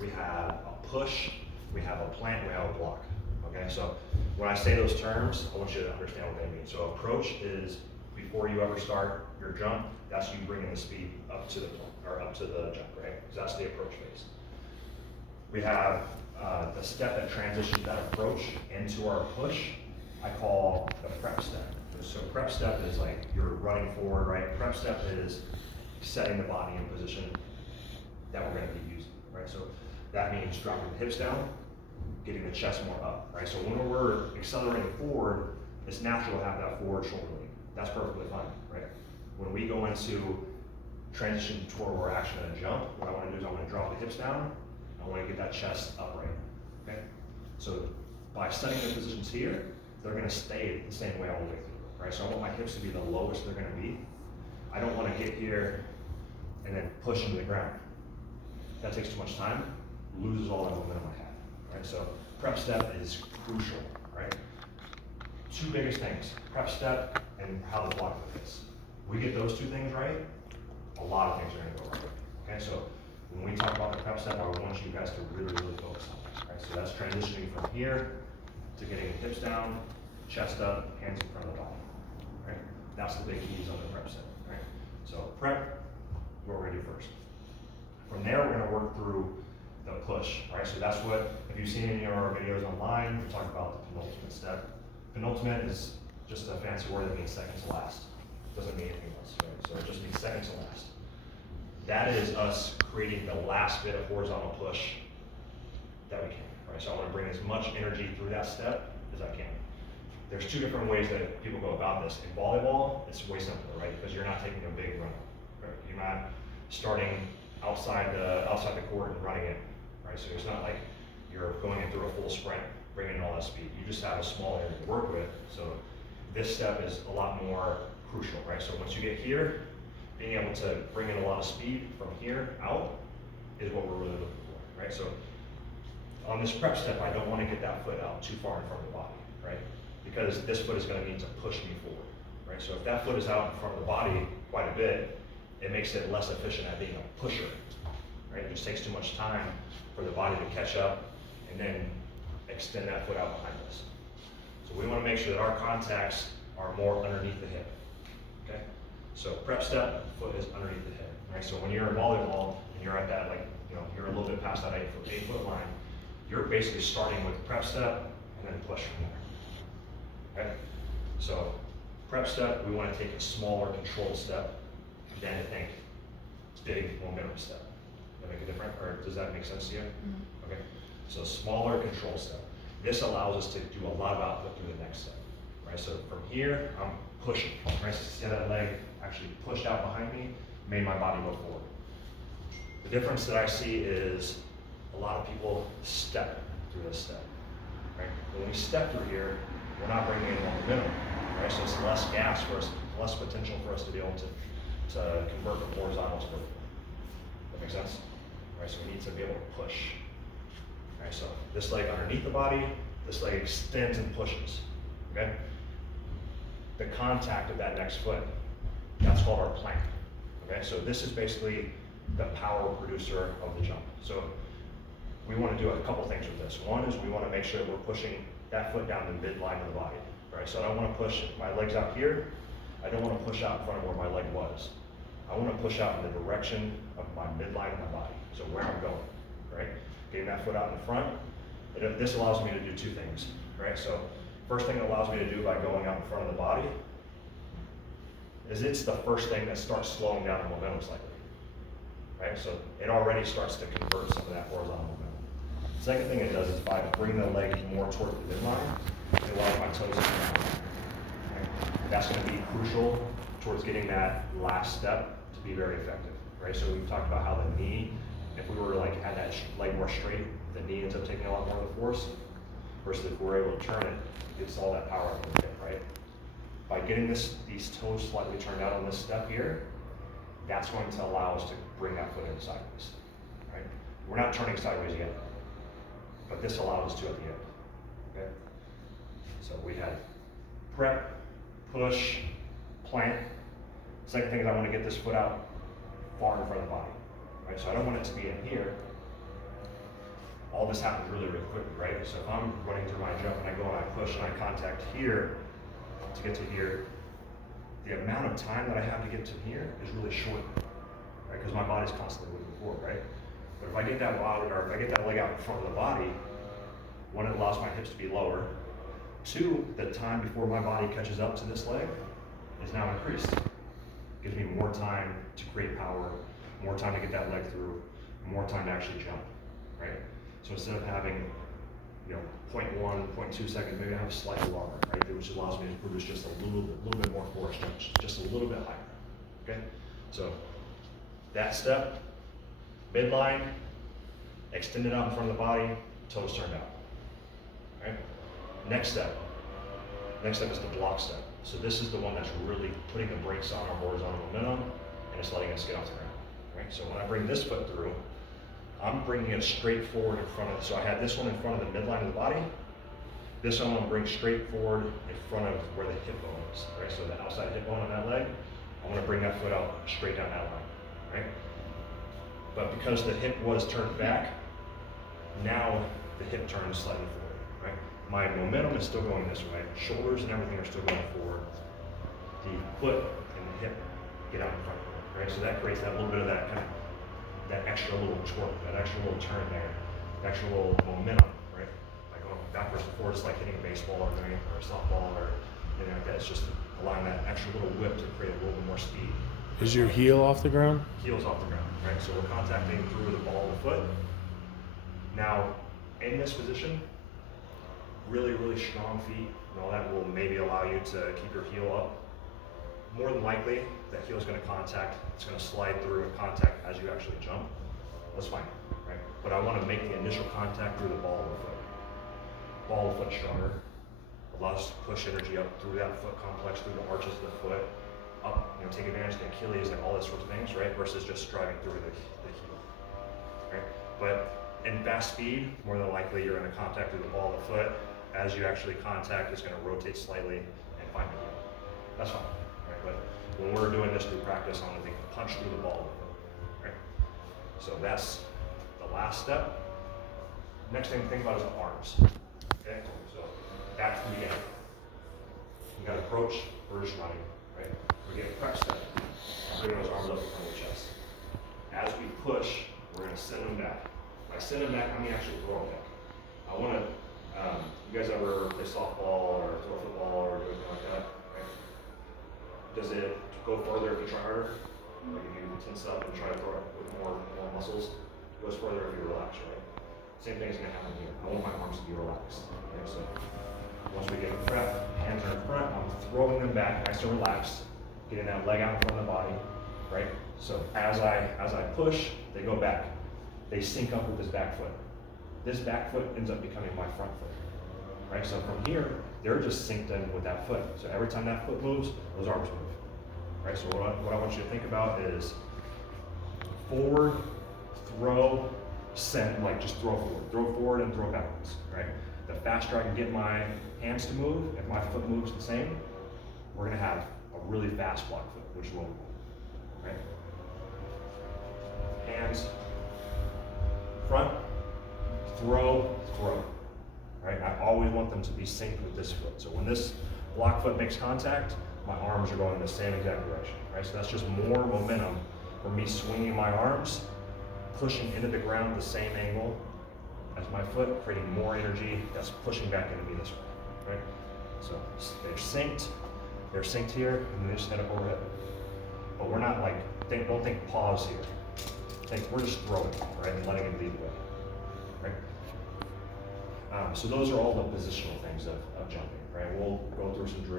we have a push, we have a plant, we have a block. Okay, so when I say those terms, I want you to understand what they mean. So approach is before you ever start your jump, that's you bringing the speed up to the jump, right? Because that's the approach phase. We have the step that transitions that approach into our push, I call the prep step. So prep step is like you're running forward, right? Prep step is setting the body in position that we're gonna be using, right? So that means dropping the hips down, getting the chest more up, right? So when we're accelerating forward, it's natural to have that forward shoulder lean. That's perfectly fine, right? When we go into transition toward our action and a jump, what I wanna do is I wanna drop the hips down, I wanna get that chest upright, okay? So by setting the positions here, they're gonna stay the same way all the way through, right? So I want my hips to be the lowest they're gonna be. I don't wanna get here and then push into the ground. That takes too much time, loses all that momentum I have, right? So prep step is crucial, right? Two biggest things, prep step and how the block fits. We get those two things right, a lot of things are gonna go right, okay? So when we talk about the prep step, I want you guys to really focus on this, right? So that's transitioning from here to getting hips down, chest up, hands in front of the body, right? That's the big keys on the prep step, right? So prep, what we're gonna do first. From there, we're gonna work through the push, right? So that's what, if you've seen any of our videos online, we talk about the penultimate step. Penultimate is just a fancy word that means second to last. It doesn't mean anything else, right? So it just means second to last. That is us creating the last bit of horizontal push that we can, right? So I wanna bring as much energy through that step as I can. There's two different ways that people go about this. In volleyball, it's way simpler, right? Because you're not taking a big run, right? You're not starting outside the court and running in, right? So it's not like you're going in through a full sprint, bringing in all that speed. You just have a small area to work with. So this step is a lot more crucial, right? So once you get here, being able to bring in a lot of speed from here out is what we're really looking for, right? So on this prep step, I don't want to get that foot out too far in front of the body, right? Because this foot is going to need to push me forward, right? So if that foot is out in front of the body quite a bit, it makes it less efficient at being a pusher, right? It just takes too much time for the body to catch up and then extend that foot out behind us. So we want to make sure that our contacts are more underneath the hip, okay? So prep step, foot is underneath the hip, right? So when you're in volleyball and you're at that, like, you know, you're a little bit past that 8 foot line, you're basically starting with prep step and then push from there, okay? So prep step, we want to take a smaller controlled step than to think big momentum step. Does that make a difference, or does that make sense to you? Mm-hmm. Okay, so smaller control step. This allows us to do a lot of output through the next step, right? So from here, I'm pushing, right? So see that leg actually pushed out behind me, made my body go forward. The difference that I see is a lot of people step through this step, right? When we step through here, we're not bringing in more momentum, right? So it's less gas for us, less potential for us to be able to convert from horizontal to vertical. That makes sense? Right, so we need to be able to push. Right, so this leg underneath the body, this leg extends and pushes, okay? The contact of that next foot, that's called our plank, okay? So this is basically the power producer of the jump. So we want to do a couple things with this. One is we want to make sure we're pushing that foot down the midline of the body, right? So I don't want to push my legs out here. I don't want to push out in front of where my leg was. I want to push out in the direction of my midline of my body, so where I'm going, right? Getting that foot out in the front. This allows me to do two things, right? So first thing it allows me to do by going out in front of the body is it's the first thing that starts slowing down the momentum slightly, right? So it already starts to convert some of that horizontal momentum. The second thing it does is by bringing the leg more toward the midline, it allows my toes to come out. Right? That's going to be crucial towards getting that last step to be very effective, right? So we've talked about how the knee, if we were like had that leg more straight, the knee ends up taking a lot more of the force, versus if we're able to turn it, it gets all that power out of the hip, right? By getting these toes slightly turned out on this step here, that's going to allow us to bring that foot in sideways, right? We're not turning sideways yet, but this allows us to at the end, okay? So we had prep, push, plant. Second thing is I want to get this foot out far in front of the body, right? So I don't want it to be in here. all this happens really, really quickly, right? So if I'm running through my jump and I go and I push and I contact here to get to here, the amount of time that I have to get to here is really short, right? Because my body's constantly moving forward, right? But if I get that leg out in front of the body, one, it allows my hips to be lower. Two, the time before my body catches up to this leg is now increased. Gives me more time to create power, more time to get that leg through, more time to actually jump, right? So instead of having, 0.1, 0.2 seconds, maybe I have slightly longer, right? Which allows me to produce just a little bit more force jumps, just a little bit higher, okay? So that step, midline, extend it out in front of the body, toes turned out, right? Next step is the block step. So this is the one that's really putting the brakes on our horizontal momentum and it's letting us get off the ground, right? So when I bring this foot through, I'm bringing it straight forward in front of, so I had this one in front of the midline of the body. This one I'm gonna bring straight forward in front of where the hip bone is, right? So the outside hip bone on that leg, I'm gonna bring that foot out straight down that line, right? But because the hip was turned back, now the hip turns slightly forward, right? My momentum is still going this way. Shoulders and everything are still going forward. The foot and the hip get out in front of it, right? So that creates that little bit of that kind of, that extra little torque, that extra little turn there, that extra little momentum, right? Like going backwards and forwards, like hitting a baseball or doing it or a softball or anything like that. It's just allowing that extra little whip to create a little bit more speed. Is your heel off the ground? Heel's off the ground, right? So we're contacting through the ball of the foot. Now, in this position, really, really strong feet and all that will maybe allow you to keep your heel up. More than likely, that heel is going to contact, it's going to slide through and contact as you actually jump. That's fine, right? But I want to make the initial contact through the ball of the foot. Ball of the foot stronger, allows us to push energy up through that foot complex, through the arches of the foot, up, take advantage of the Achilles and all those sorts of things, right? Versus just driving through the heel, right? But in fast speed, more than likely you're going to contact through the ball of the foot. As you actually contact, it's going to rotate slightly and find the heel. That's fine. But when we're doing this through practice, I'm going to punch through the ball, right? So that's the last step. Next thing to think about is the arms. Okay, so back to the beginning. We got approach, we're just running, right? We're getting prep step. Bring those arms up in front of the chest. As we push, we're going to send them back. By send them back, I mean actually throw them back. I want to. You guys ever play softball or throw a football or do anything like that? Does it go further if you try harder? Like if you tense up and try to throw it with more muscles, it goes further if you relax, right? Same thing is going to happen here. I want my arms to be relaxed. Okay, so once we get prep, hands are in front, I'm throwing them back, nice and relaxed, getting that leg out in front of the body, right? So as I push, they go back. They sync up with this back foot. This back foot ends up becoming my front foot, right? So from here, they're just synced in with that foot. So every time that foot moves, those arms move, right? So what I want you to think about is forward, throw, send, like just throw forward and throw backwards, right? The faster I can get my hands to move, if my foot moves the same, we're gonna have a really fast block foot, which is what we want, right? Hands, front, throw, right? I always want them to be synced with this foot. So when this block foot makes contact, my arms are going in the same exact direction, right? So that's just more momentum for me swinging my arms, pushing into the ground the same angle as my foot, creating more energy that's pushing back into me this way, right? So they're synced here, and then they just head up overhead. But we're not like, don't think pause here. We're just throwing, right, and letting it lead the way, right? So those are all the positional things of jumping, right? We'll go through some drills.